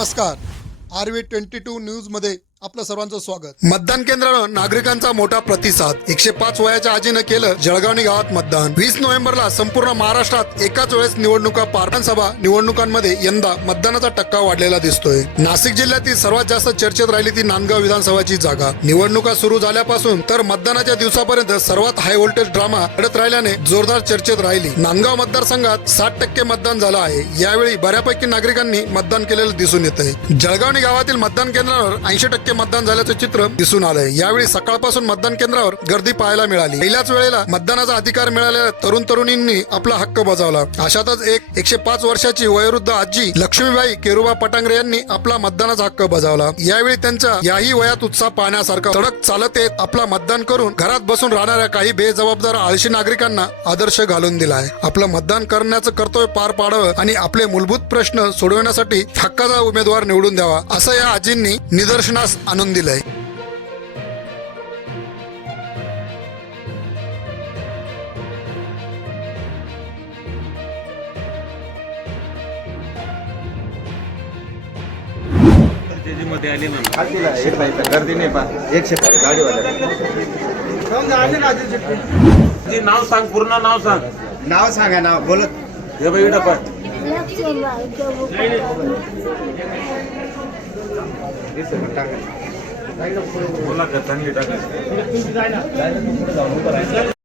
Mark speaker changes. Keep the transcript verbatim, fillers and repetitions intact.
Speaker 1: नमस्कार, R V twenty two news मध्ये आपलं सर्वांचं स्वागत। मतदान केंद्रावर नागरिकांचा मोठा प्रतिसाद। एकशे पाच वयाच्या आजीनं केलं जळगावणी गावात मतदान। वीस नोव्हेंबरला संपूर्ण महाराष्ट्रात एकाच वेळेस निवडणुका पार। विधानसभा निवडणुकांमध्ये यंदा मतदानाचा टक्का वाढलेला दिसतोय। नाशिक जिल्ह्यातील सर्वात जास्त चर्चेत राहिली ती नांदगाव विधानसभाची जागा। निवडणुका सुरू झाल्यापासून तर मतदानाच्या दिवसापर्यंत सर्वात हाय व्होल्टेज ड्रामा घडत राहिल्याने जोरदार चर्चेत राहिली। नांदगाव मतदारसंघात साठ टक्के मतदान झालं आहे। यावेळी बऱ्यापैकी नागरिकांनी मतदान केलेलं दिसून येत आहे। जळगावणी गावातील मतदान केंद्रावर ऐंशी टक्के मतदान झाल्याचं चित्र दिसून आलंय। यावेळी सकाळपासून मतदान केंद्रावर गर्दी पाहायला मिळाली। पहिल्याच वेळेला मतदानाचा अधिकार मिळालेल्या तरुण तरुणींनी आपला हक्क बजावला। अशातच एक एकशे पाच वर्षाची वयोवृद्ध आजी लक्ष्मीबाई केरुबा पटांगरे यांनी आपला मतदानाचा हक्क बजावला। यावेळी त्यांच्या याही वयात उत्साह पाहण्यासारखा। सडक चालत येत आपला मतदान करून घरात बसून राहणाऱ्या काही बेजबाबदार आळशी नागरिकांना आदर्श घालून दिलाय। आपलं मतदान करण्याचं कर्तव्य पार पाडावं आणि आपले मूलभूत प्रश्न सोडवण्यासाठी हक्काचा उमेदवार निवडून द्यावा, असं या आजींनी निदर्शनास आणून दिलंय।
Speaker 2: मध्ये आले ना
Speaker 3: गर्दी नाही पा एकशे पाच गाडीवाल्या
Speaker 2: नाव सांग, पूर्ण नाव सांग।
Speaker 3: नाव सांगा, नाव बोलत
Speaker 2: हे बाई डबा बोला का चांगली टाका।